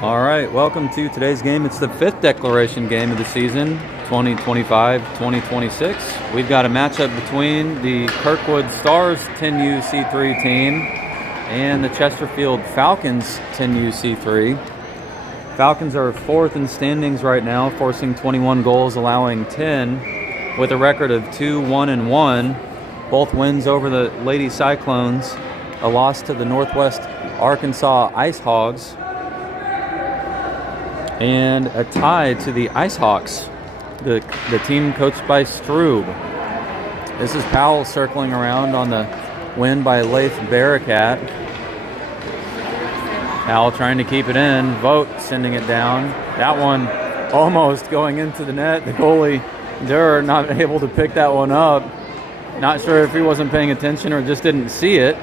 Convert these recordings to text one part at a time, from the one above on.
All right, welcome to today's game. It's the fifth declaration game of the season, 2025-2026. We've got a matchup between the Kirkwood Stars 10U-C3 team and the Chesterfield Falcons 10U-C3. Falcons are fourth in standings right now, forcing 21 goals, allowing 10, with a record of 2-1-1. Both wins over the Lady Cyclones, a loss to the Northwest Arkansas Ice Hogs, and a tie to the Ice Hawks, the team coached by Strube. This is Powell circling around on the win by Leith Bearcat. Powell trying to keep it in. Vogt sending it down. That one almost going into the net. The goalie, Durr, not able to pick that one up. Not sure if he wasn't paying attention or just didn't see it.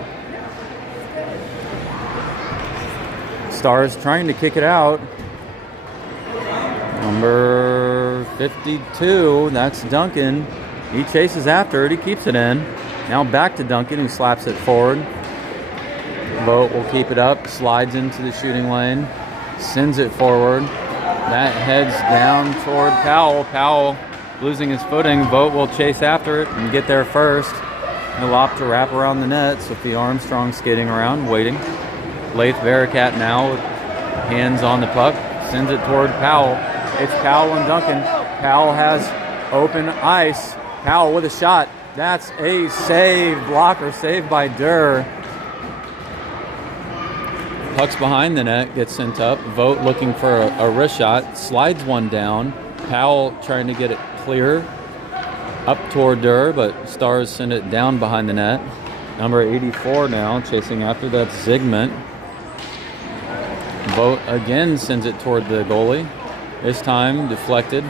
Stars trying to kick it out. Number 52, that's Duncan. He chases after it, he keeps it in. Now back to Duncan, who slaps it forward. Vogt will keep it up, slides into the shooting lane, sends it forward. That heads down toward Powell. Powell losing his footing. Vogt will chase after it and get there first. He'll opt to wrap around the net. Sophie Armstrong skating around, waiting. Leith Bearcat now with hands on the puck, sends it toward Powell. It's Powell and Duncan. Powell has open ice. Powell with a shot. That's a save. Blocker saved by Durr. Puck's behind the net, gets sent up. Vogt looking for a wrist shot. Slides one down. Powell trying to get it clear up toward Durr, but Stars send it down behind the net. Number 84 now chasing after. That's Zygmunt. Vogt again sends it toward the goalie. This time deflected.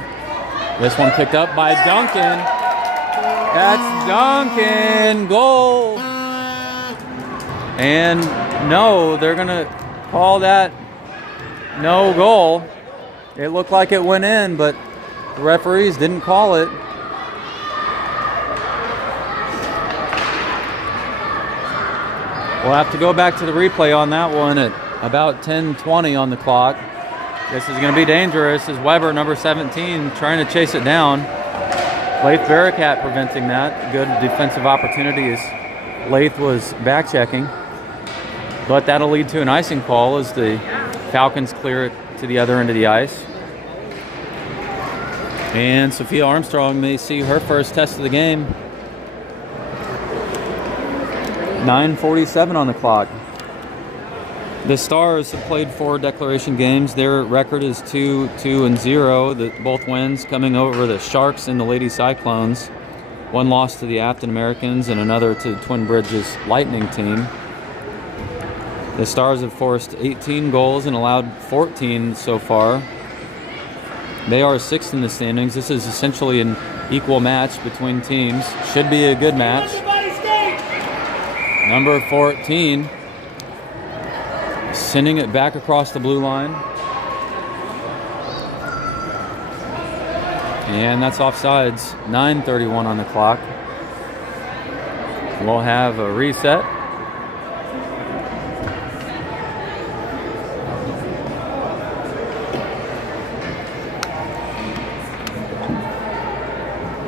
This one picked up by Duncan. That's Duncan. Goal. And no, they're going to call that no goal. It looked like it went in, but the referees didn't call it. We'll have to go back to the replay on that one at about 10:20 on the clock. This is going to be dangerous as Weber, number 17, trying to chase it down. Leith Bearcat preventing that. Good defensive opportunity as Leith was back checking. But that'll lead to an icing call as the Falcons clear it to the other end of the ice. And Sophia Armstrong may see her first test of the game. 9:47 on the clock. The Stars have played 4 declaration games. Their record is 2-2-0. Both wins coming over the Sharks and the Lady Cyclones. One loss to the Afton Americans and another to Twin Bridges Lightning team. The Stars have forced 18 goals and allowed 14 so far. They are 6th in the standings. This is essentially an equal match between teams. Should be a good match. Number 14. Sending it back across the blue line. And that's offsides. 9:31 on the clock. We'll have a reset.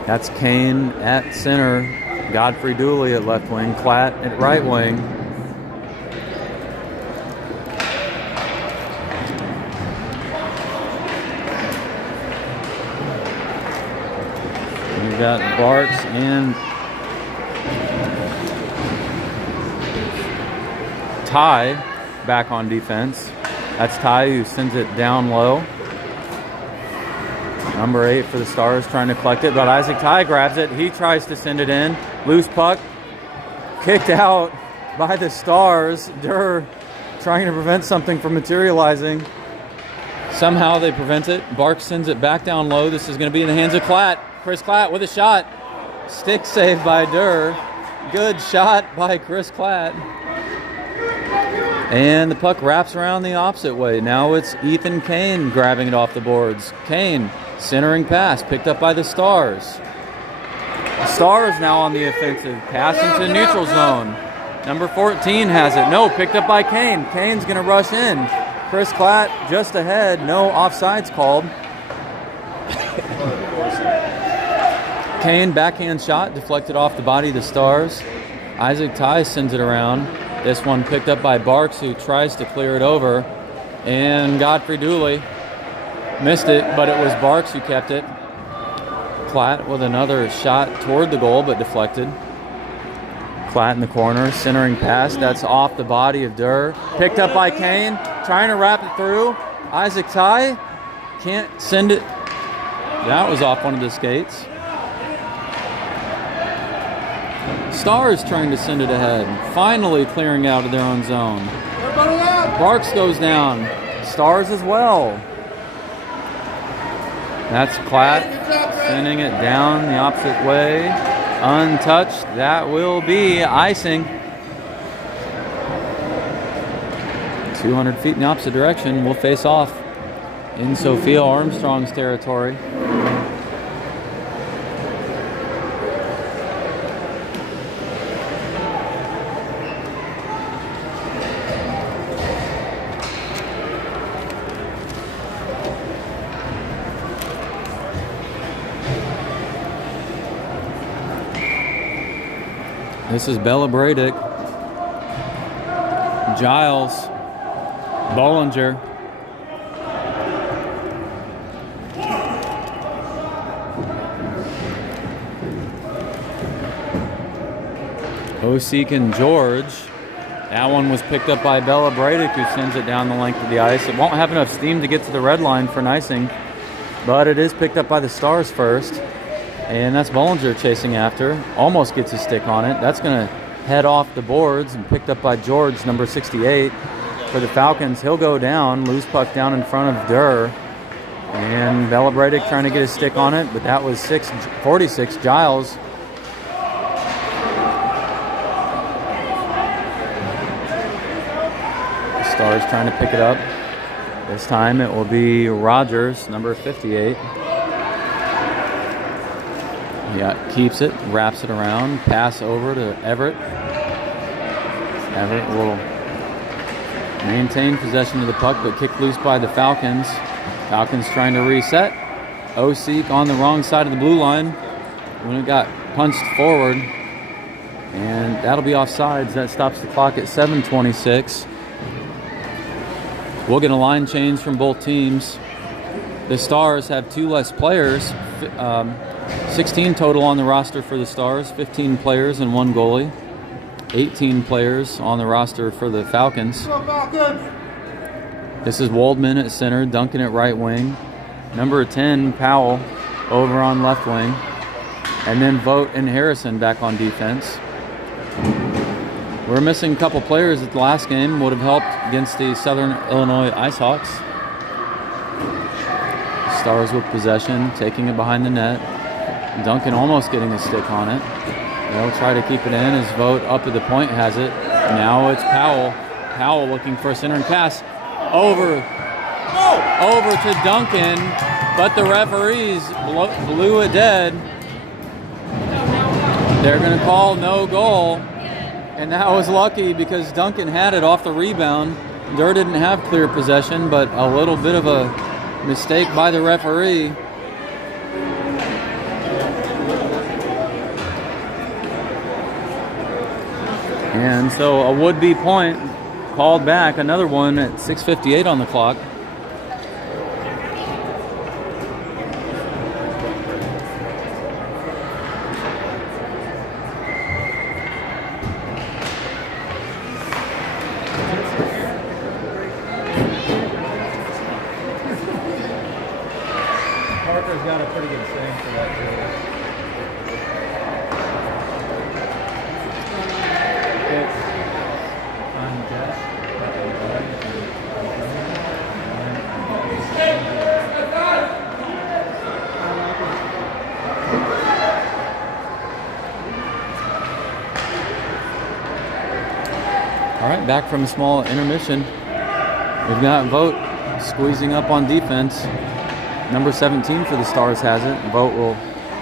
That's Kane at center. Godfrey Dooley at left wing. Klatt at right wing. We've got Barks and Ty back on defense. That's Ty who sends it down low. Number 8 for the Stars trying to collect it, but Isaac Ty grabs it. He tries to send it in. Loose puck. Kicked out by the Stars. Durr trying to prevent something from materializing. Somehow they prevent it. Barks sends it back down low. This is going to be in the hands of Klatt. Chris Klatt with a shot. Stick save by Durr. Good shot by Chris Klatt. And the puck wraps around the opposite way. Now it's Ethan Kane grabbing it off the boards. Kane, centering pass, picked up by the Stars. The Stars now on the offensive. Pass into the neutral zone. Number 14 has it. No, picked up by Kane. Kane's going to rush in. Chris Klatt just ahead. No offsides called. Kane backhand shot deflected off the body of the Stars. Isaac Ty sends it around. This one picked up by Barks, who tries to clear it over. And Godfrey Dooley missed it, but it was Barks who kept it. Klatt with another shot toward the goal, but deflected. Klatt in the corner, centering pass. That's off the body of Durr. Picked up by Kane, trying to wrap it through. Isaac Ty can't send it. That was off one of the skates. Stars trying to send it ahead. Finally clearing out of their own zone. Barks goes down. Stars as well. That's Klatt sending it down the opposite way. Untouched. That will be icing. 200 feet in the opposite direction. We'll face off in Sophia Armstrong's territory. This is Bella Bradick, Giles, Bollinger. Osik and George. That one was picked up by Bella Bradick, who sends it down the length of the ice. It won't have enough steam to get to the red line for icing, but it is picked up by the Stars first. And that's Bollinger chasing after. Almost gets a stick on it. That's going to head off the boards and picked up by George, number 68. For the Falcons, he'll go down. Loose puck down in front of Durr. And Bella Bradick trying to get a stick on it, but that was 46 Giles. The Stars trying to pick it up. This time it will be Rogers, number 58. Yeah, keeps it, wraps it around, pass over to Everett. Everett will maintain possession of the puck, but kicked loose by the Falcons. Falcons trying to reset. Osik on the wrong side of the blue line when it got punched forward. And that'll be offsides. That stops the clock at 7:26. We'll get a line change from both teams. The Stars have 2 less players. 16 total on the roster for the Stars, 15 players and 1 goalie. 18 players on the roster for the Falcons. This is Waldman at center, Duncan at right wing. Number 10, Powell, over on left wing. And then Vogt and Harrison back on defense. We're missing a couple players at the last game. Would have helped against the Southern Illinois IceHawks. Stars with possession, taking it behind the net. Duncan almost getting a stick on it. They'll try to keep it in as Vogt up at the point has it. Now it's Powell. Powell looking for a centering pass. Over to Duncan, but the referees blew it dead. They're going to call no goal, and that was lucky because Duncan had it off the rebound. Durr didn't have clear possession, but a little bit of a mistake by the referee. And so a would-be point called back, another one at 6:58 on the clock. Parker's got a pretty good saying for that too. All right, back from a small intermission. We've got Vogt squeezing up on defense. Number 17 for the Stars has it. Vogt will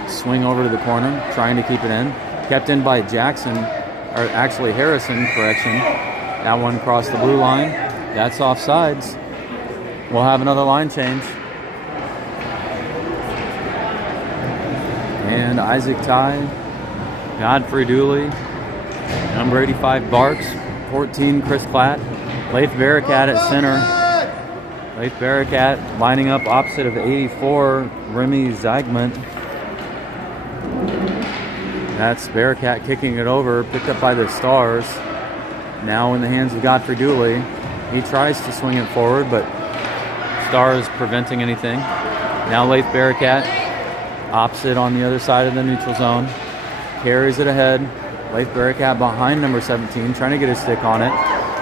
swing over to the corner, trying to keep it in. Kept in by Jackson, or actually Harrison, correction. That one crossed the blue line. That's offsides. We'll have another line change. And Isaac Ty, Godfrey Dooley, number 85 Barks, 14 Chris Platt, Leif Barakat at center. Leif Barakat lining up opposite of 84 Remy Zagman. That's Barakat kicking it over, picked up by the Stars. Now in the hands of Godfrey Dooley. He tries to swing it forward, but Stars preventing anything. Now Leif Barakat opposite on the other side of the neutral zone. Carries it ahead. Leif Barakat behind number 17, trying to get a stick on it.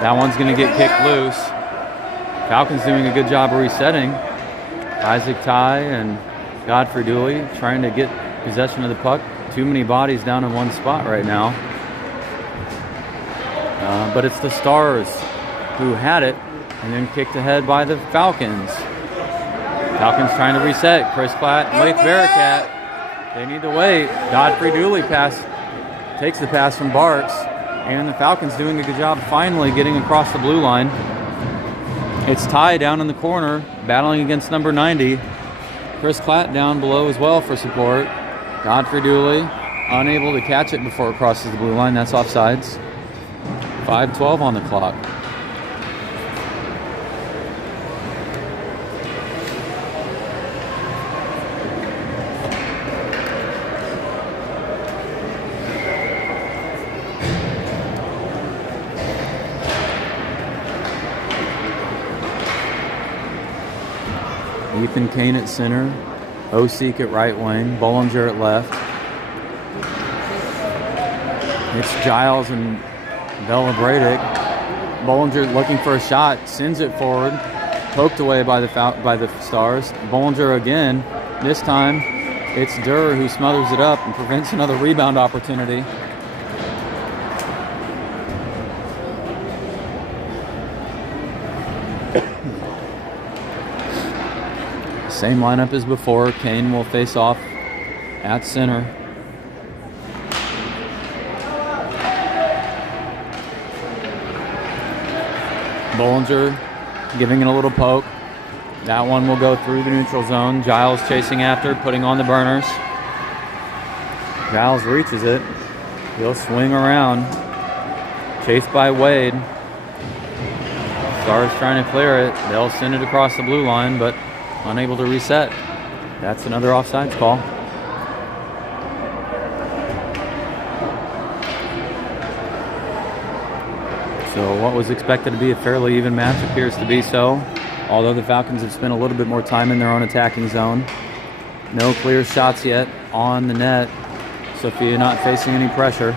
That one's going to get kicked loose. Falcons doing a good job of resetting. Isaac Ty and Godfrey Dooley trying to get possession of the puck. Too many bodies down in one spot right now. But it's the Stars who had it and then kicked ahead by the Falcons. Falcons trying to reset. Chris Platt and Leif Barakat. They need to wait. Godfrey Dooley takes the pass from Barks. And the Falcons doing a good job finally getting across the blue line. It's Ty down in the corner, battling against number 90. Chris Platt down below as well for support. Godfrey Dooley unable to catch it before it crosses the blue line. That's offsides. 5:12 on the clock. Ethan Kane at center, Osik at right wing, Bollinger at left. It's Giles and Bella-Bradick. Bollinger looking for a shot, sends it forward, poked away by the Stars. Bollinger again. This time, it's Durr who smothers it up and prevents another rebound opportunity. Same lineup as before. Kane will face off at center. Bollinger giving it a little poke. That one will go through the neutral zone. Giles chasing after, putting on the burners. Giles reaches it. He'll swing around. Chased by Wade. Stars trying to clear it. They'll send it across the blue line, but unable to reset. That's another offsides call. So what was expected to be a fairly even match appears to be so, although the Falcons have spent a little bit more time in their own attacking zone. No clear shots yet on the net. Sophia not facing any pressure.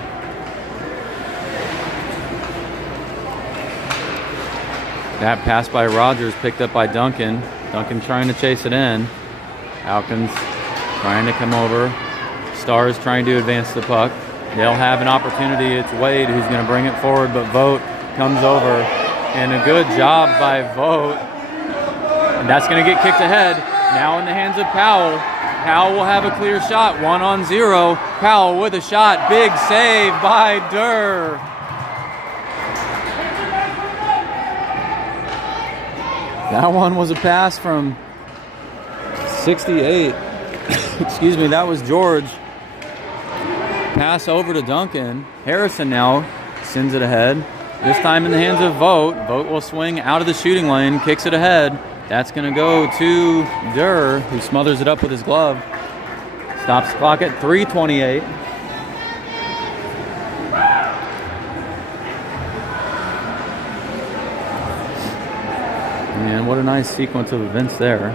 That pass by Rogers picked up by Duncan. Duncan trying to chase it in. Falcons trying to come over. Stars trying to advance the puck. They'll have an opportunity. It's Wade who's going to bring it forward, but Vogt comes over. And a good job by Vogt. And that's going to get kicked ahead. Now in the hands of Powell. Powell will have a clear shot. 1-on-0. Powell with a shot. Big save by Durr. That one was a pass from 68. Excuse me, that was George. Pass over to Duncan. Harrison now sends it ahead. This time in the hands of Vogt. Vogt will swing out of the shooting lane, kicks it ahead. That's going to go to Durr, who smothers it up with his glove. Stops the clock at 3:28. And what a nice sequence of events there.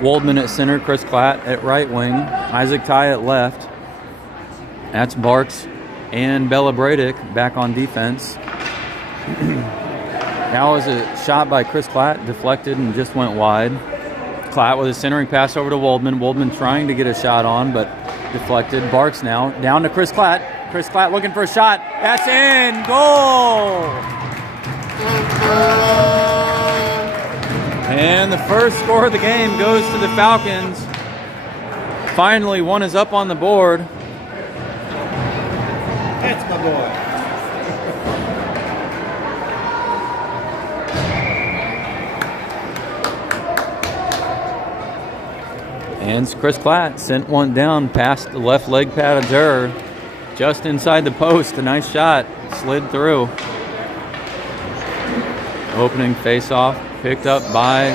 Waldman at center, Chris Platt at right wing, Isaac Ty at left. That's Barks and Bella-Bradick back on defense. Now was a shot by Chris Platt, deflected and just went wide. Platt with a centering pass over to Waldman. Waldman trying to get a shot on, but deflected. Barks now down to Chris Platt. Chris Platt looking for a shot. That's in. Goal! And the first score of the game goes to the Falcons. Finally, one is up on the board. That's my boy. And Chris Klatt sent one down past the left leg pad of Durr. Just inside the post, a nice shot, slid through. Opening face-off, picked up by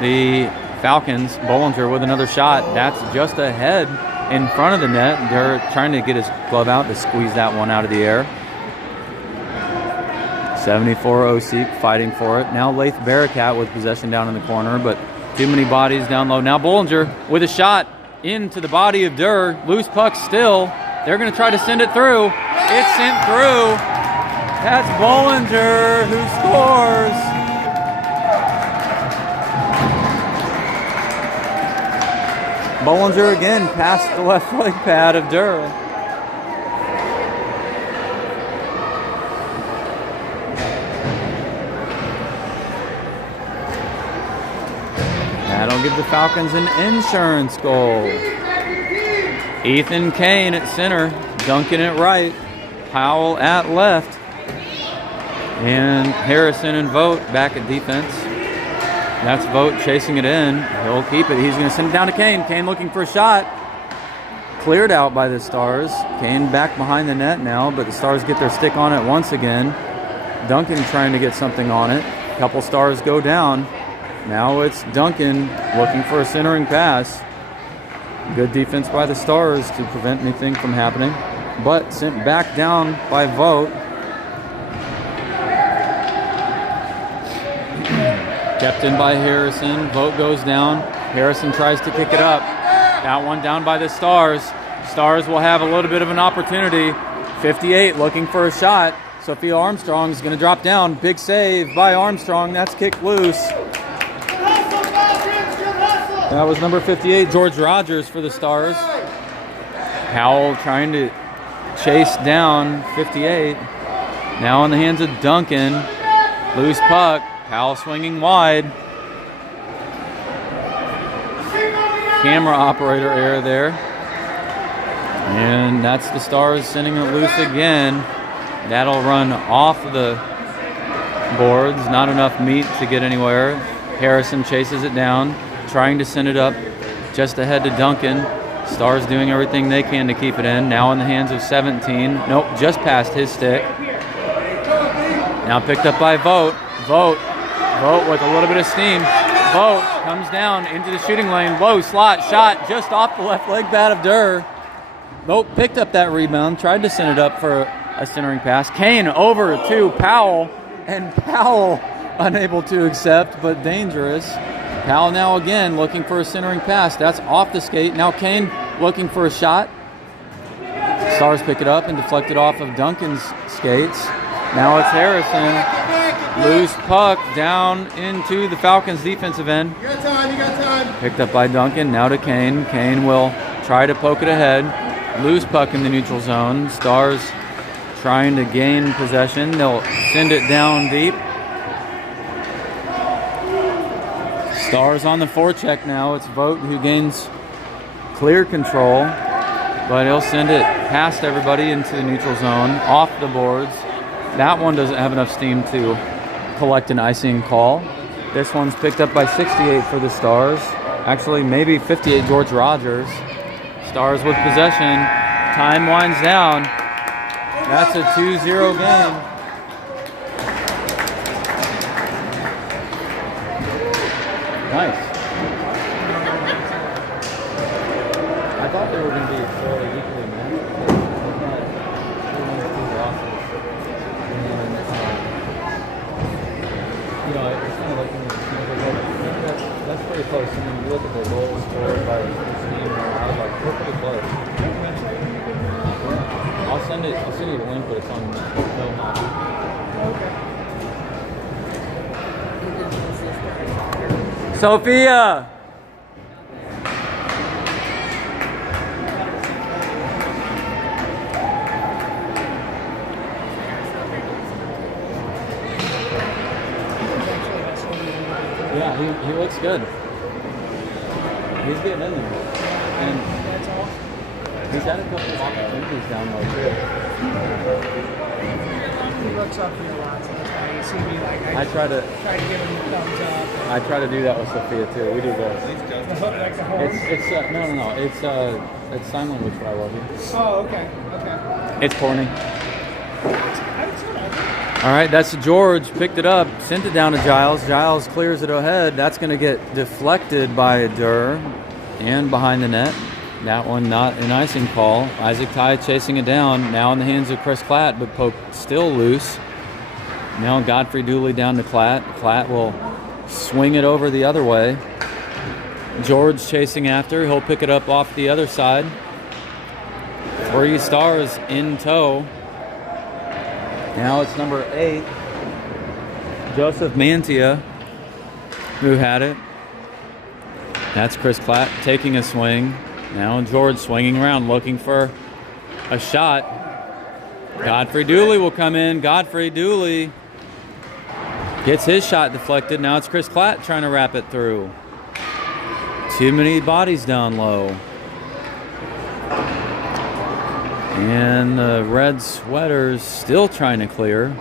the Falcons. Bollinger with another shot. That's just ahead in front of the net. Durr trying to get his glove out to squeeze that one out of the air. 74 Osik fighting for it. Now Lath Bearcat with possession down in the corner, but too many bodies down low. Now Bollinger with a shot into the body of Durr. Loose puck still. They're going to try to send it through. It's sent through. That's Bollinger who scores. Bollinger again past the left leg pad of Durr. That'll give the Falcons an insurance goal. Ethan Kane at center, Duncan at right, Powell at left, and Harrison and Vogt back at defense. That's Vogt chasing it in. He'll keep it. He's going to send it down to Kane. Kane looking for a shot. Cleared out by the Stars. Kane back behind the net now, but the Stars get their stick on it once again. Duncan trying to get something on it. A couple Stars go down. Now it's Duncan looking for a centering pass. Good defense by the Stars to prevent anything from happening, but sent back down by Vogt. Kept in by Harrison. Vogt goes down. Harrison tries to kick it up. That one down by the Stars. Stars will have a little bit of an opportunity. 58 looking for a shot. Sophia Armstrong is going to drop down. Big save by Armstrong. That's kicked loose. That was number 58, George Rogers for the Stars. Powell trying to chase down 58. Now in the hands of Duncan. Loose puck. Powell swinging wide. Camera operator error there. And that's the Stars sending it loose again. That'll run off the boards. Not enough meat to get anywhere. Harrison chases it down, trying to send it up just ahead to Duncan. Stars doing everything they can to keep it in. Now in the hands of 17. Nope, just past his stick. Now picked up by Vogt. Vogt with a little bit of steam. Vogt comes down into the shooting lane. Low slot shot just off the left leg pad of Durr. Vogt picked up that rebound, tried to send it up for a centering pass. Kane over to Powell, and Powell unable to accept, but dangerous. Powell now again looking for a centering pass. That's off the skate. Now Kane looking for a shot. Stars pick it up and deflect it off of Duncan's skates. Now it's Harrison. Loose puck down into the Falcons' defensive end. You got time. Picked up by Duncan. Now to Kane. Kane will try to poke it ahead. Loose puck in the neutral zone. Stars trying to gain possession. They'll send it down deep. Stars on the forecheck now. It's Vogt who gains clear control, but he'll send it past everybody into the neutral zone, off the boards. That one doesn't have enough steam to collect an icing call. This one's picked up by 68 for the Stars. Actually, maybe 58 George Rogers. Stars with possession. Time winds down. That's a 2-0 game. Nice. I thought they were going to be fairly equally matched. You know, it's kind of like when that's pretty close. I mean, you look at the goals scored by each team. I was like, we're pretty close. I'll send you the link, but it's on no. Sophia! Yeah, he looks good. He's getting in there. And That's all. he's had a couple of opportunities down low too. He looks up here a lot, so that's why you see me like I try to give him the thumbs up. I try to do that with Sophia too. We do both. The hook, like the horn. It's no. It's sign language for I love you. Oh, okay. Okay. It's corny. I would say that. All right, that's George. Picked it up, sent it down to Giles. Giles clears it ahead. That's going to get deflected by Durr and behind the net. That one not an icing call. Isaac Ty chasing it down. Now in the hands of Chris Klatt, but poke still loose. Now Godfrey Dooley down to Klatt. Klatt will swing it over the other way. George chasing after. He'll pick it up off the other side. 3 Stars in tow. Now it's number 8, Joseph Mantia, who had it. That's Chris Klatt taking a swing. Now George swinging around looking for a shot. Godfrey Dooley will come in. Godfrey Dooley gets his shot deflected. Now it's Chris Klatt trying to wrap it through. Too many bodies down low. And the red sweaters still trying to clear.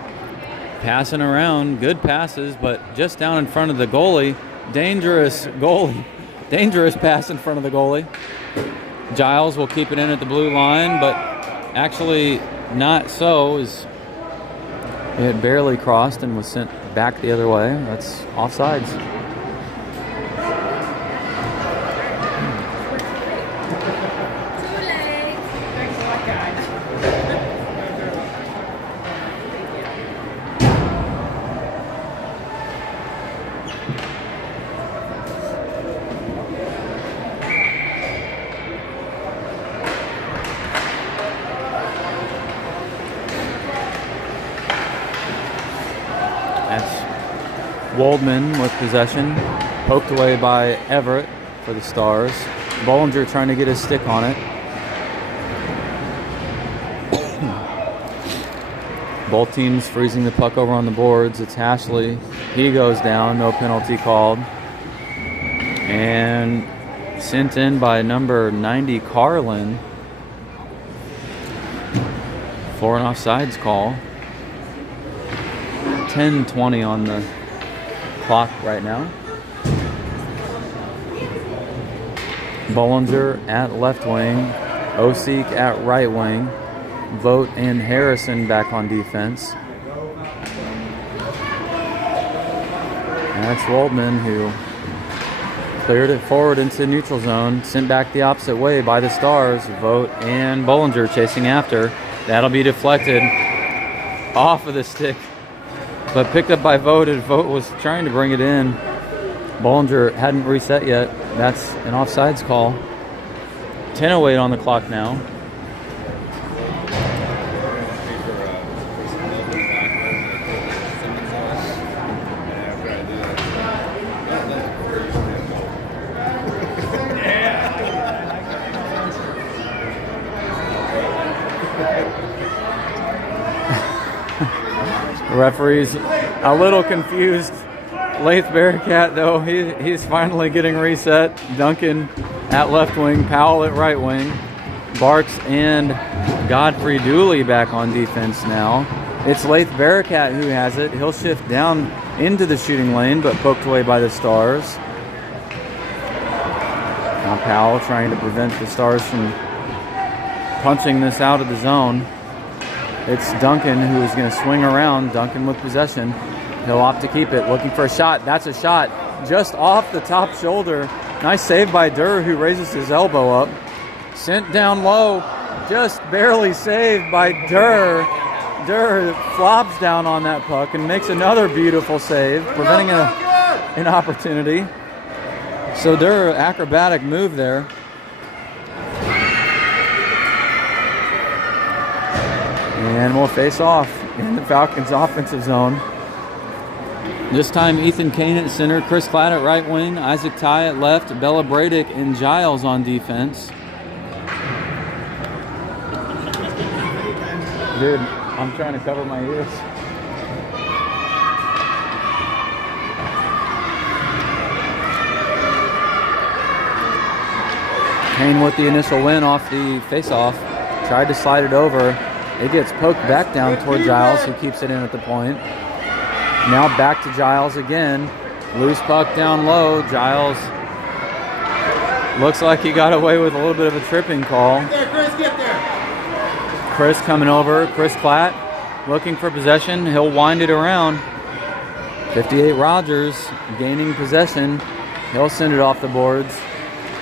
Passing around, good passes, but just down in front of the goalie. Dangerous goalie. Dangerous pass in front of the goalie. Giles will keep it in at the blue line, but actually not so, as it had barely crossed and was sent back the other way. That's offsides. Waldman with possession, poked away by Everett for the Stars. Bollinger trying to get his stick on it. Both teams freezing the puck over on the boards. It's Hashley. He goes down, no penalty called. And sent in by number 90, Carlin, for an offsides call. 10:20 on the clock right now. Bollinger at left wing, Osik at right wing, Vogt and Harrison back on defense. And that's Waldman, who cleared it forward into neutral zone, sent back the opposite way by the Stars. Vogt and Bollinger chasing after. That'll be deflected off of the stick, but picked up by Vogt, and Vogt was trying to bring it in. Bollinger hadn't reset yet. That's an offsides call. 10:08 on the clock now. The referee's a little confused. Lath Bearcat, though, he's finally getting reset. Duncan at left wing, Powell at right wing. Barks and Godfrey Dooley back on defense now. It's Lath Bearcat who has it. He'll shift down into the shooting lane, but poked away by the Stars. Now Powell trying to prevent the Stars from punching this out of the zone. It's Duncan who is going to swing around. Duncan with possession. He'll opt to keep it, looking for a shot. That's a shot just off the top shoulder. Nice save by Durr, who raises his elbow up. Sent down low, just barely saved by Durr. Durr flops down on that puck and makes another beautiful save, preventing an opportunity. So Durr, acrobatic move there. And we'll face off in the Falcons' offensive zone. This time Ethan Kane at center, Chris Klatt at right wing, Isaac Ty at left, Bella Bradick and Giles on defense. Dude, I'm trying to cover my ears. Kane with the initial win off the face-off. Tried to slide it over. It gets poked back down toward Giles, who keeps it in at the point. Now back to Giles again. Loose puck down low. Giles looks like he got away with a little bit of a tripping call. Get there, Chris, get there. Chris coming over. Chris Platt looking for possession. He'll wind it around. 58 Rogers gaining possession. He'll send it off the boards.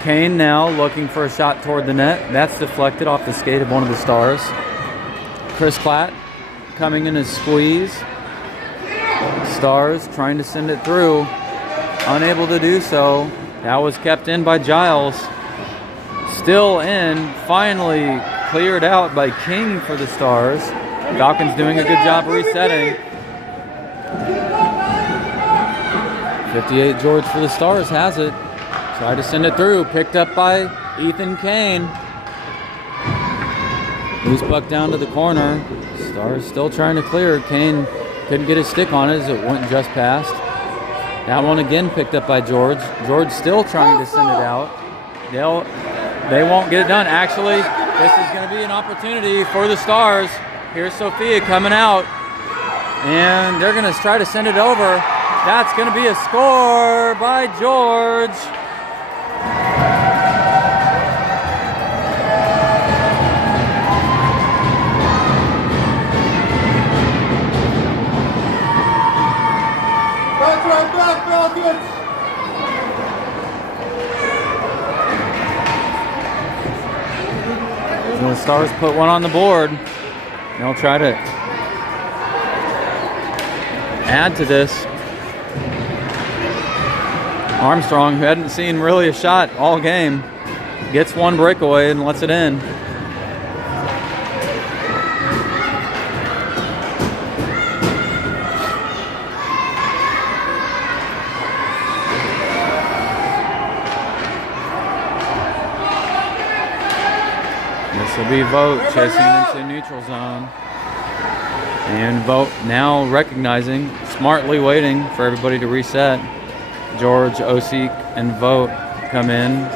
Kane now looking for a shot toward the net. That's deflected off the skate of one of the Stars. Chris Platt coming in a squeeze. Stars trying to send it through. Unable to do so. That was kept in by Giles. Still in. Finally cleared out by King for the Stars. Falcons doing a good job resetting. 58 George for the Stars has it. Tried to send it through. Picked up by Ethan Kane. Loose puck down to the corner. Stars still trying to clear. Kane couldn't get his stick on it as it went just past. That one again picked up by George. George still trying to send it out. They won't get it done. Actually, this is going to be an opportunity for the Stars. Here's Sophia coming out. And they're going to try to send it over. That's going to be a score by George. That's right back, Falcons. So the Stars put one on the board. They'll try to add to this. Armstrong, who hadn't seen really a shot all game, gets one breakaway and lets it in. This will be Vogt chasing into neutral zone. And Vogt now recognizing, smartly waiting for everybody to reset. George, Osik, and Vogt come in.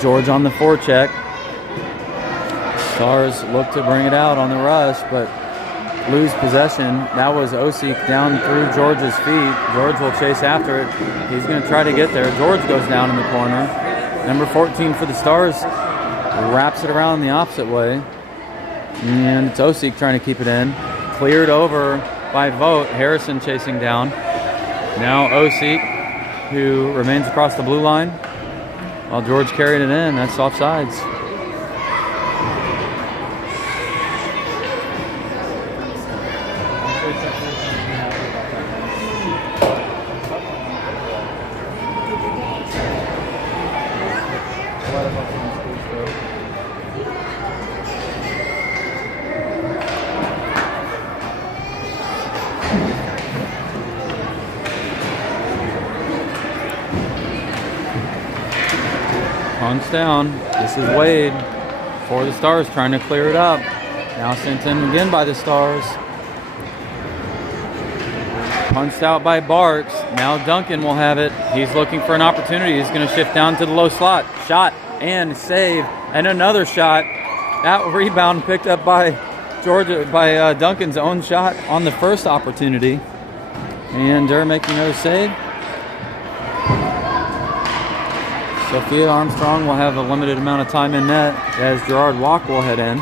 George on the forecheck. Stars look to bring it out on the rush, but lose possession. That was Osik down through George's feet. George will chase after it. He's going to try to get there. George goes down in the corner. Number 14 for the Stars wraps it around the opposite way. And it's Osik trying to keep it in. Cleared over by Vogt. Harrison chasing down. Now Osik, who remains across the blue line, while George carried it in. That's offsides. Punch down. This is Wade for the Stars trying to clear it up. Now sent in again by the Stars. Punched out by Barks. Now Duncan will have it. He's looking for an opportunity. He's going to shift down to the low slot. Shot and save. And another shot. That rebound picked up by Duncan's own shot on the first opportunity. And Durr making another save. Sophia Armstrong will have a limited amount of time in net as Gerard Walk will head in.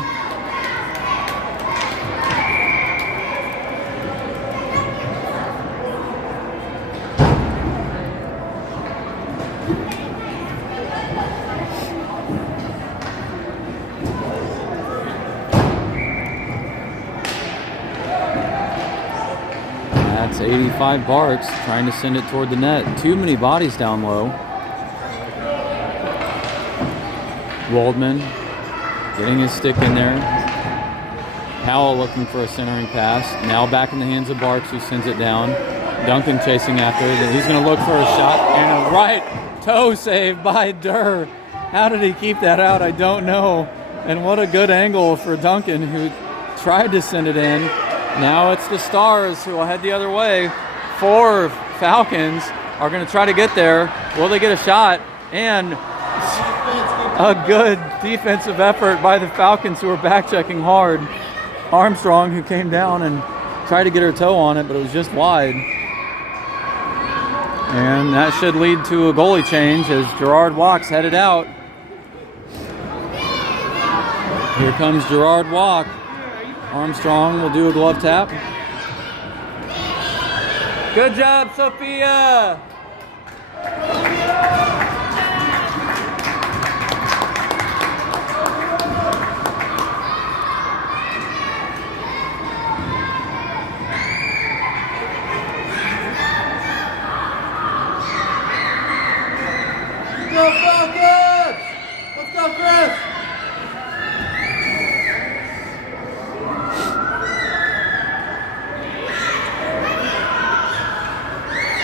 That's 85 Barks trying to send it toward the net. Too many bodies down low. Waldman getting his stick in there. Powell looking for a centering pass. Now back in the hands of Barks, who sends it down. Duncan chasing after it. He's going to look for a shot. And a right toe save by Durr. How did he keep that out? I don't know. And what a good angle for Duncan, who tried to send it in. Now it's the Stars who will head the other way. 4 Falcons are going to try to get there. Will they get a shot? And A good defensive effort by the Falcons, who were back checking hard. Armstrong, who came down and tried to get her toe on it, but it was just wide. And that should lead to a goalie change as Gerard Walk's headed out. Here comes Gerard Walk. Armstrong will do a glove tap. Good job, Sophia! Go Falcons! Let's go, Chris!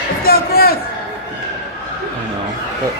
Let's go, Chris! I know, but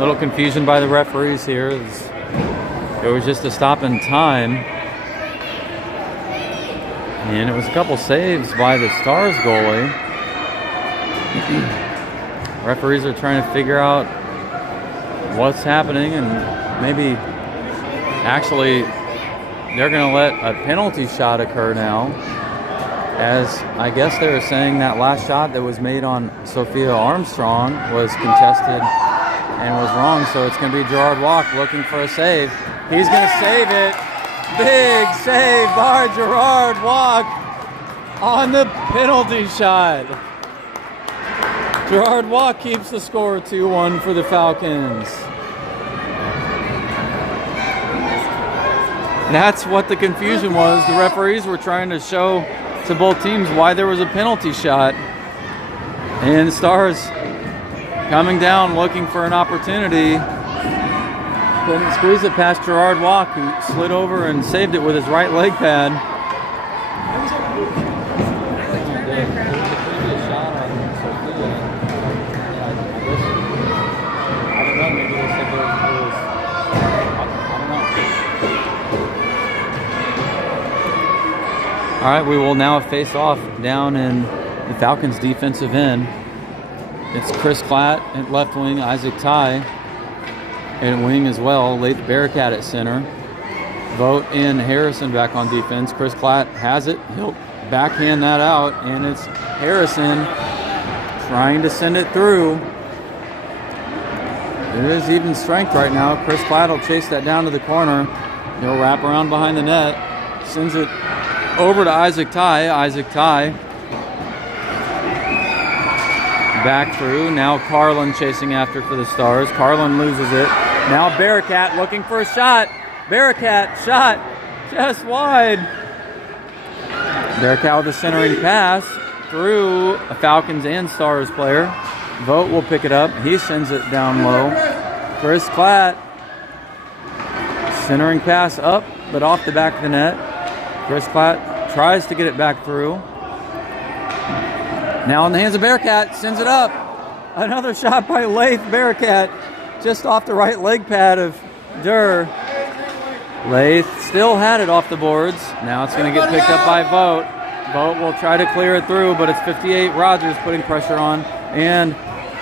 little confusion by the referees here. It was just a stop in time. And it was a couple saves by the Stars goalie. Referees are trying to figure out what's happening, and maybe actually they're going to let a penalty shot occur now, as I guess they were saying that last shot that was made on Sophia Armstrong was contested and was wrong, so it's going to be Gerard Walk looking for a save. He's going to save it. Big save by Gerard Walk on the penalty shot. Gerard Walk keeps the score 2-1 for the Falcons. That's what the confusion was. The referees were trying to show to both teams why there was a penalty shot. And the Stars coming down looking for an opportunity. Couldn't squeeze it past Gerard Walk, who slid over and saved it with his right leg pad. All right, we will now face off down in the Falcons' defensive end. It's Chris Klatt at left wing, Isaac Ty at wing as well, Laith Bearcat at center. Vogt and Harrison back on defense. Chris Klatt has it. He'll backhand that out, and it's Harrison trying to send it through. There is even strength right now. Chris Klatt will chase that down to the corner. He'll wrap around behind the net, sends it over to Isaac Ty. Isaac Ty back through. Now Carlin chasing after for the Stars. Carlin loses it. Now Bearcat looking for a shot. Bearcat shot just wide. Bearcat with a centering pass through a Falcons and Stars player. Vogt will pick it up. He sends it down low. Chris Klatt. Centering pass up, but off the back of the net. Chris Klatt tries to get it back through. Now in the hands of Bearcat, sends it up. Another shot by Laith Bearcat, just off the right leg pad of Durr. Laith still had it off the boards. Now it's going to get picked up by Vogt. Vogt will try to clear it through, but it's 58 Rogers putting pressure on, and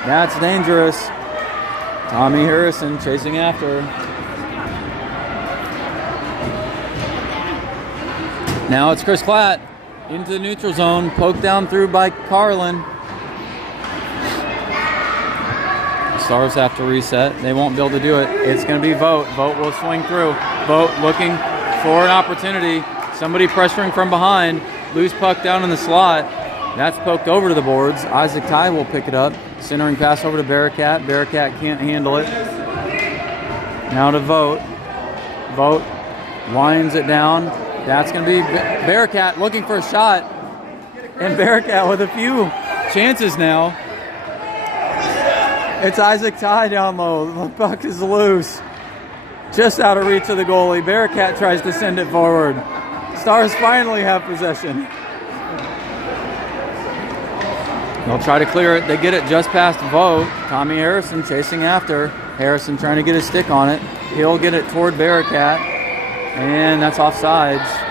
that's dangerous. Tommy Harrison chasing after. Now it's Chris Klatt into the neutral zone, poked down through by Carlin. The Stars have to reset. They won't be able to do it. It's going to be Vogt. Vogt will swing through. Vogt looking for an opportunity. Somebody pressuring from behind. Loose puck down in the slot. That's poked over to the boards. Isaac Ty will pick it up. Centering pass over to Bearcat. Bearcat can't handle it. Now to Vogt. Vogt winds it down. That's going to be Bearcat looking for a shot. And Bearcat with a few chances now. It's Isaac Ty down low. The puck is loose. Just out of reach of the goalie. Bearcat tries to send it forward. Stars finally have possession. They'll try to clear it. They get it just past Vogt. Tommy Harrison chasing after. Harrison trying to get his stick on it. He'll get it toward Bearcat. And that's offsides.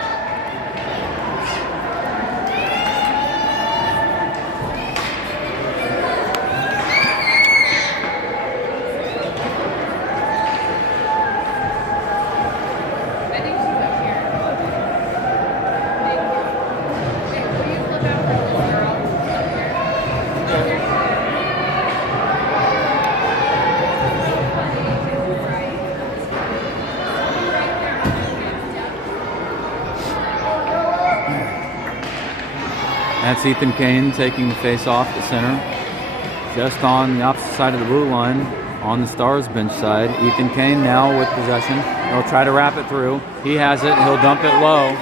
That's Ethan Kane taking the face off the center. Just on the opposite side of the blue line, on the Stars bench side. Ethan Kane now with possession. He'll try to wrap it through. He has it. He'll dump it low.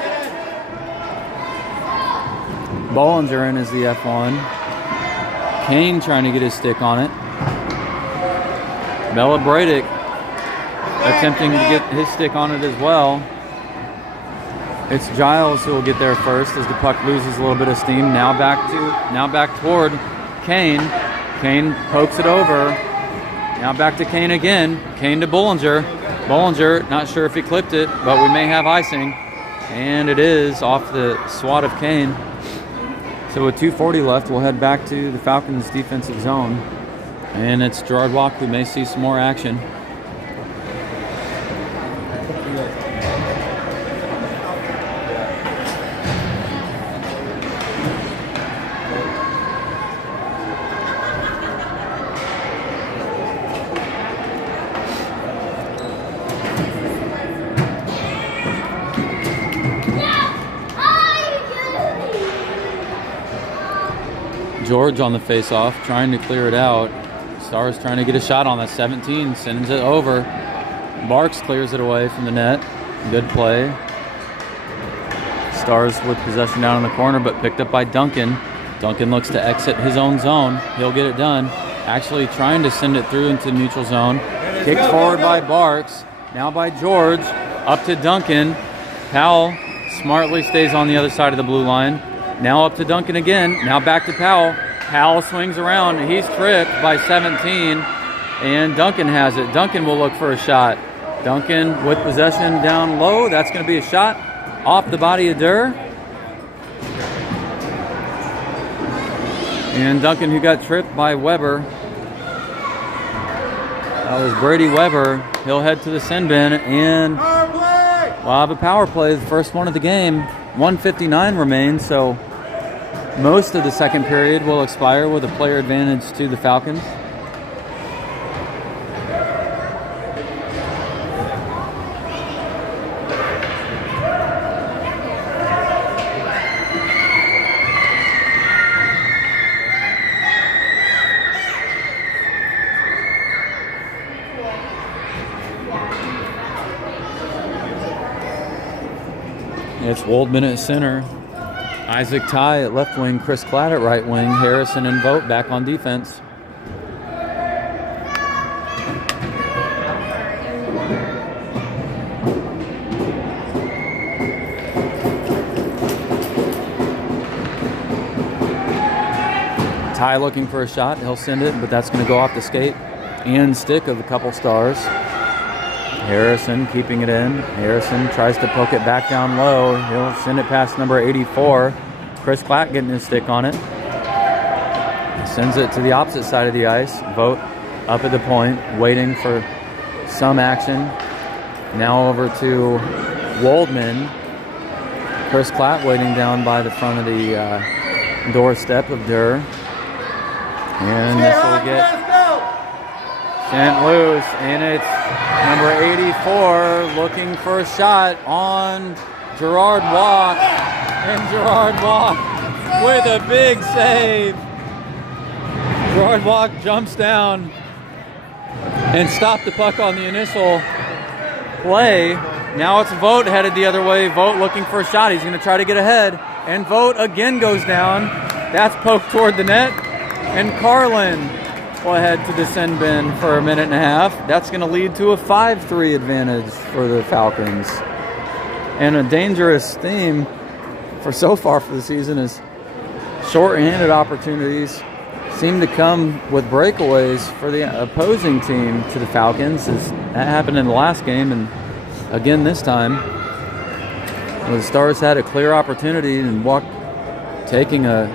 Bollinger in is the F1. Kane trying to get his stick on it. Bella Bradick attempting to get his stick on it as well. It's Giles who will get there first as the puck loses a little bit of steam. Now back toward Kane. Kane pokes it over. Now back to Kane again. Kane to Bollinger. Bollinger, not sure if he clipped it, but we may have icing. And it is off the swat of Kane. So with 2:40 left, we'll head back to the Falcons' defensive zone. And it's Gerard Walk who may see some more action. George on the face-off, trying to clear it out. Stars trying to get a shot on that 17, sends it over. Barks clears it away from the net. Good play. Stars with possession down in the corner, but picked up by Duncan. Duncan looks to exit his own zone. He'll get it done. Actually trying to send it through into the neutral zone. Kicked forward by Barks. Now by George. Up to Duncan. Powell smartly stays on the other side of the blue line. Now up to Duncan again. Now back to Powell. Powell swings around. He's tripped by 17. And Duncan has it. Duncan will look for a shot. Duncan with possession down low. That's going to be a shot off the body of Durr. And Duncan, who got tripped by Weber. That was Brady Weber. He'll head to the sin bin. And we'll have a power play. The first one of the game. 1:59 remains, so most of the second period will expire with a player advantage to the Falcons. It's Waldman at center. Isaac Ty at left wing. Chris Klatt at right wing. Harrison and Vogt back on defense. Ty looking for a shot. He'll send it, but that's going to go off the skate and stick of a couple Stars. Harrison keeping it in. Harrison tries to poke it back down low. He'll send it past number 84. Chris Klatt getting his stick on it. Sends it to the opposite side of the ice. Vogt up at the point, waiting for some action. Now over to Waldman. Chris Klatt waiting down by the front of the doorstep of Durr. And this will get sent loose, and it's number 84 looking for a shot on Gerard Walk. And Gerard Walk with a big save. Gerard Walk jumps down and stopped the puck on the initial play. Now it's Vogt headed the other way. Vogt looking for a shot. He's going to try to get ahead. And Vogt again goes down. That's poked toward the net. And Carlin will head to the sin bin for a minute and a half. That's going to lead to a 5-3 advantage for the Falcons. And a dangerous theme for so far for the season is short-handed opportunities seem to come with breakaways for the opposing team to the Falcons. That happened in the last game and again this time. The Stars had a clear opportunity and taking a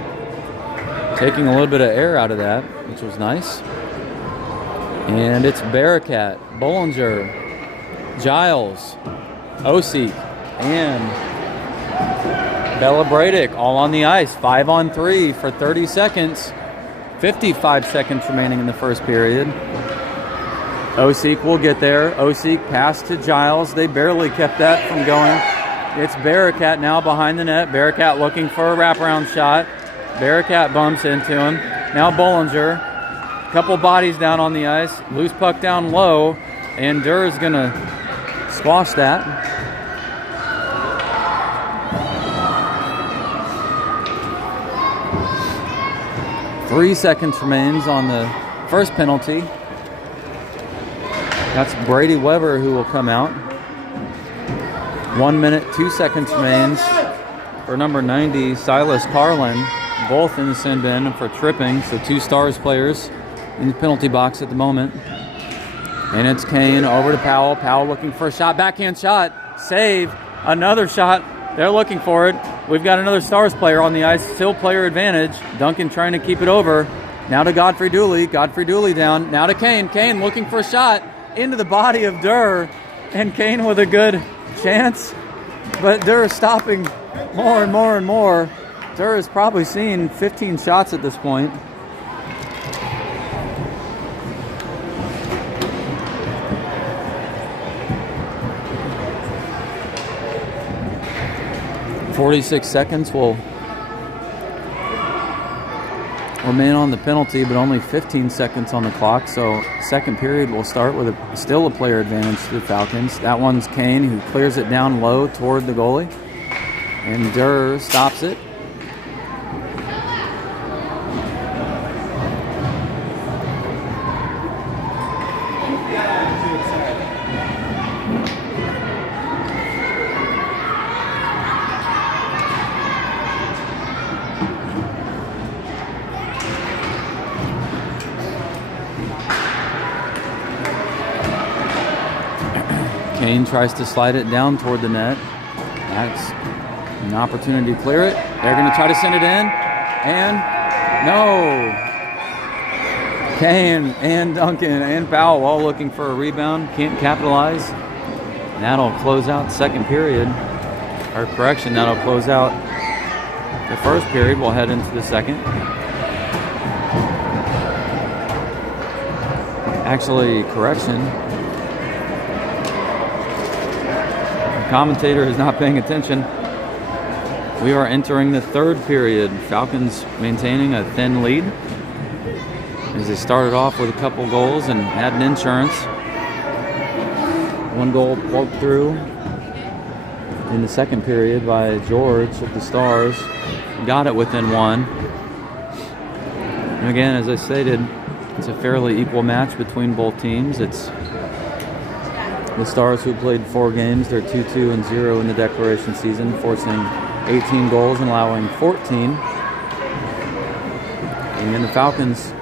little bit of air out of that, which was nice. And it's Bearcat, Bollinger, Giles, Osik, and Bella Bradick all on the ice. 5-on-3 for 30 seconds. 55 seconds remaining in the first period. Osik will get there. Osik passed to Giles. They barely kept that from going. It's Bearcat now behind the net. Bearcat looking for a wraparound shot. Bearcat bumps into him. Now Bollinger. Couple bodies down on the ice. Loose puck down low. And Durr is going to squash that. Three seconds remains on the first penalty. That's Brady Weber who will come out. 1 minute, 2 seconds remains for number 90, Silas Carlin, both in the sin bin for tripping. So 2 Stars players in the penalty box at the moment. And it's Kane over to Powell. Powell looking for a shot, backhand shot, save, another shot. They're looking for it. We've got another Stars player on the ice, still player advantage. Duncan trying to keep it over. Now to Godfrey Dooley. Godfrey Dooley down. Now to Kane. Kane looking for a shot into the body of Durr. And Kane with a good chance. But Durr stopping more and more and more. Durr has probably seen 15 shots at this point. .46 seconds will remain on the penalty, but only 15 seconds on the clock. So second period will start with still a player advantage to the Falcons. That one's Kane, who clears it down low toward the goalie. And Durr stops it. Kane tries to slide it down toward the net. That's an opportunity to clear it. They're going to try to send it in. And no. Kane and Duncan and Powell all looking for a rebound. Can't capitalize. And that'll close out second period. Or correction, that'll close out the first period. We'll head into the second. Actually, correction. Commentator is not paying attention. We are entering the third period. Falcons maintaining a thin lead as they started off with a couple goals and had an insurance. One goal poked through in the second period by George of the Stars. Got it within one. And again, as I stated, it's a fairly equal match between both teams. It's the Stars, who played 4 games, they're 2-2-0 in the declaration season, forcing 18 goals and allowing 14. And the Falcons,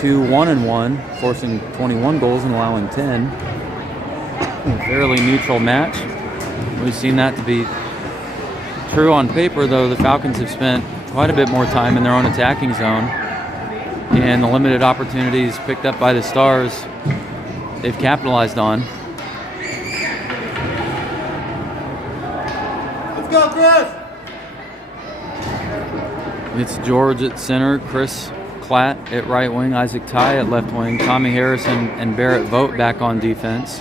2-1-1, forcing 21 goals and allowing 10. A fairly neutral match. We've seen that to be true on paper, though. The Falcons have spent quite a bit more time in their own attacking zone. And the limited opportunities picked up by the Stars, they've capitalized on. Go, Chris! It's George at center, Chris Klatt at right wing, Isaac Ty at left wing, Tommy Harrison and Barrett Vogt back on defense.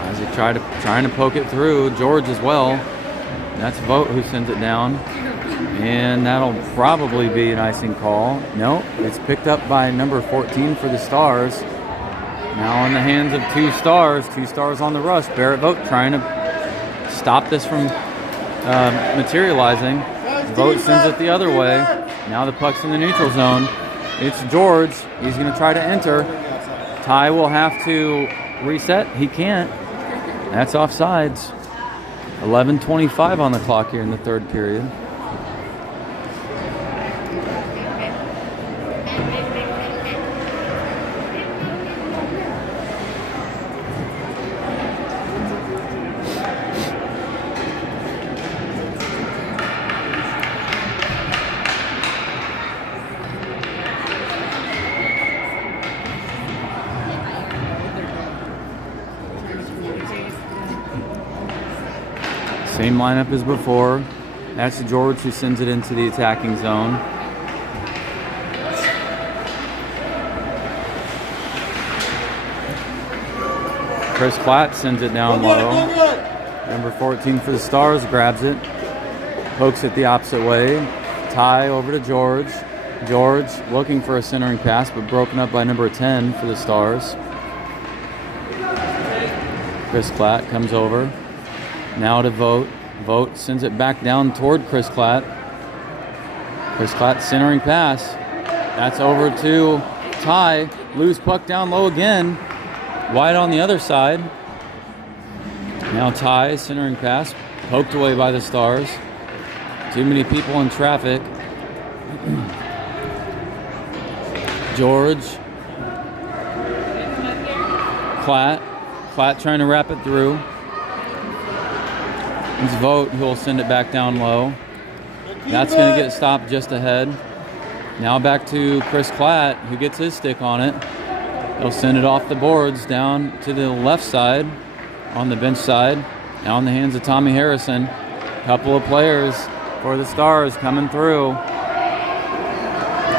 Isaac trying to poke it through. George as well. That's Vogt who sends it down. And that'll probably be an icing call. No, it's picked up by number 14 for the Stars. Now in the hands of 2 Stars on the rush. Barrett Vogt trying to stop this from materializing. Vogt sends it the other way. Now the puck's in the neutral zone. It's George. He's going to try to enter. Ty will have to reset. He can't. That's offsides. 11:25 on the clock here in the third period. Same lineup as before. That's George who sends it into the attacking zone. Chris Platt sends it down low. Number 14 for the Stars grabs it. Pokes it the opposite way. Ty over to George. George looking for a centering pass, but broken up by number 10 for the Stars. Chris Platt comes over. Now to Vogt. Vogt sends it back down toward Chris Platt. Chris Platt centering pass. That's over to Ty. Loose puck down low again. Wide on the other side. Now Ty centering pass. Poked away by the Stars. Too many people in traffic. George. Platt. Platt trying to wrap it through. It's Vogt who will send it back down low. That's going to get stopped just ahead. Now back to Chris Platt, who gets his stick on it. He'll send it off the boards down to the left side on the bench side. Now in the hands of Tommy Harrison. Couple of players for the Stars coming through.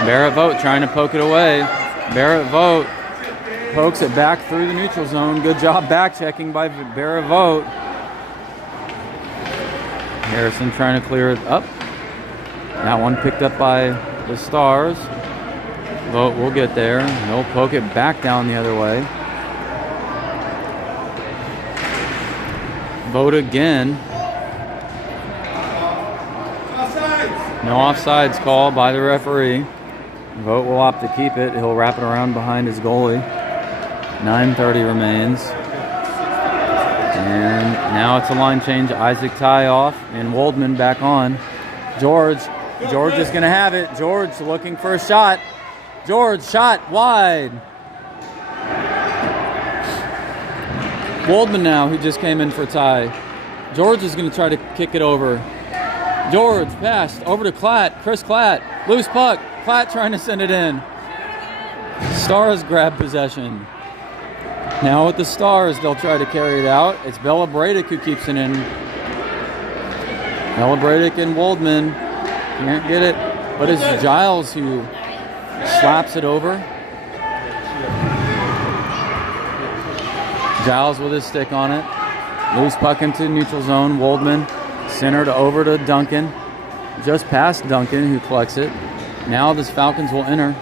Barrett Vogt trying to poke it away. Barrett Vogt pokes it back through the neutral zone. Good job back checking by Barrett Vogt. Harrison trying to clear it up. That one picked up by the Stars. Vogt will get there. He'll poke it back down the other way. Vogt again. No offsides call by the referee. Vogt will opt to keep it. He'll wrap it around behind his goalie. 9:30 remains. And now it's a line change. Isaac Ty off and Waldman back on. George is going to have it. George looking for a shot. George shot wide. Waldman now, who just came in for Ty. George is going to try to kick it over. George passed over to Klatt. Chris Klatt. Loose puck. Klatt trying to send it in. Stars grab possession. Now with the Stars, they'll try to carry it out. It's Bella Bradick who keeps it in. Bella Bradick and Waldman can't get it, but it's Giles who slaps it over. Giles with his stick on it. Loose puck into neutral zone. Waldman centered over to Duncan. Just past Duncan who collects it. Now the Falcons will enter.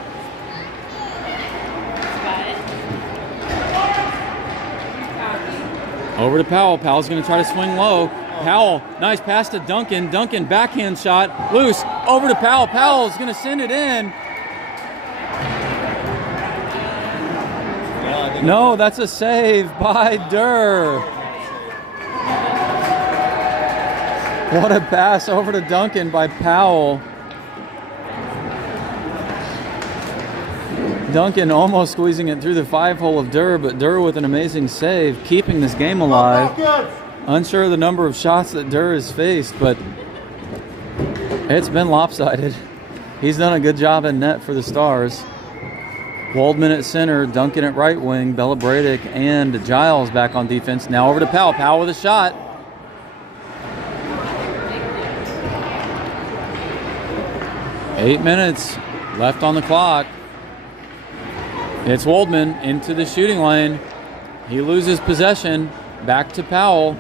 Over to Powell. Powell's going to try to swing low. Powell, nice pass to Duncan. Duncan, backhand shot. Loose. Over to Powell. Powell's going to send it in. No, that's a save by Durr. What a pass over to Duncan by Powell. Duncan almost squeezing it through the 5-hole of Durr, but Durr with an amazing save, keeping this game alive. Unsure of the number of shots that Durr has faced, but it's been lopsided. He's done a good job in net for the Stars. Waldman at center, Duncan at right wing, Bella Bradick and Giles back on defense. Now over to Powell. Powell with a shot. Eight minutes left on the clock. It's Waldman into the shooting lane. He loses possession. Back to Powell.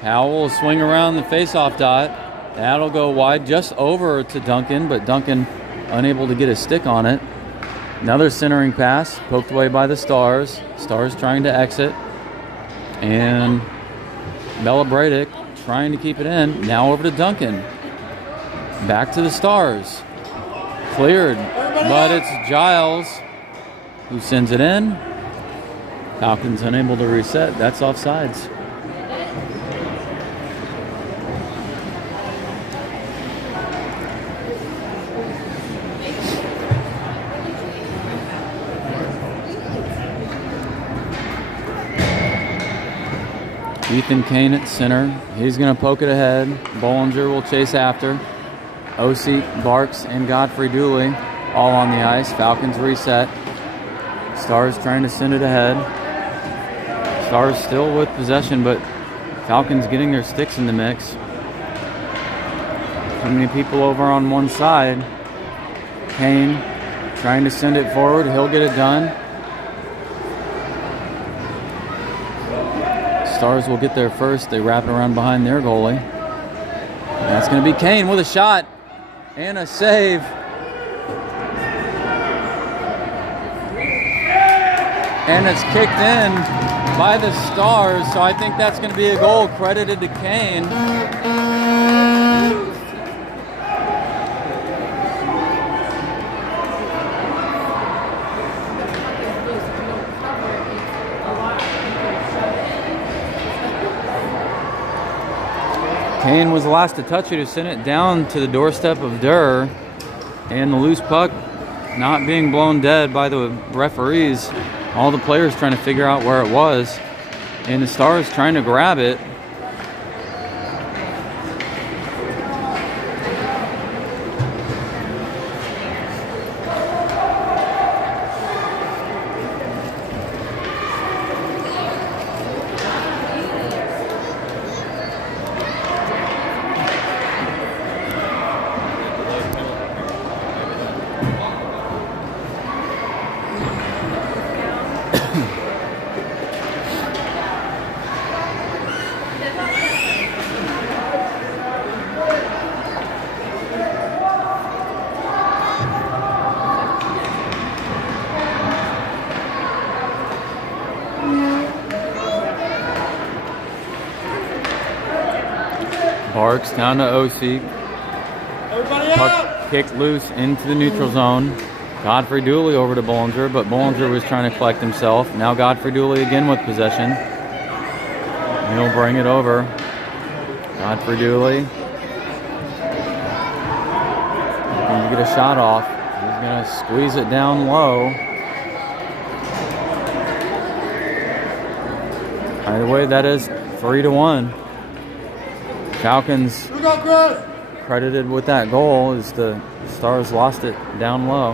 Powell will swing around the faceoff dot. That'll go wide just over to Duncan, but Duncan unable to get his stick on it. Another centering pass, poked away by the Stars. Stars trying to exit. And Bella Bradick trying to keep it in. Now over to Duncan. Back to the Stars. Cleared, but it's Giles who sends it in. Falcons unable to reset. That's offsides. Ethan Kane at center. He's going to poke it ahead. Bollinger will chase after. O-C, Barks, and Godfrey Dooley all on the ice. Falcons reset. Stars trying to send it ahead. Stars still with possession, but Falcons getting their sticks in the mix. Too many people over on one side. Kane trying to send it forward. He'll get it done. Stars will get there first. They wrap it around behind their goalie. That's going to be Kane with a shot and a save. And it's kicked in by the Stars, so I think that's going to be a goal credited to Kane. Kane was the last to touch it, who sent it down to the doorstep of Durr. And the loose puck not being blown dead by the referees. All the players trying to figure out where it was. And the Stars trying to grab it. Barks down to O-C. Everybody Puck out! kicked loose into the neutral zone. Godfrey Dooley over to Bollinger, but Bollinger was trying to collect himself. Now Godfrey Dooley again with possession. He'll bring it over. Godfrey Dooley. Looking to get a shot off. He's going to squeeze it down low. Either way, that is 3-1. Falcons We go, Chris! credited with that goal as the Stars lost it down low.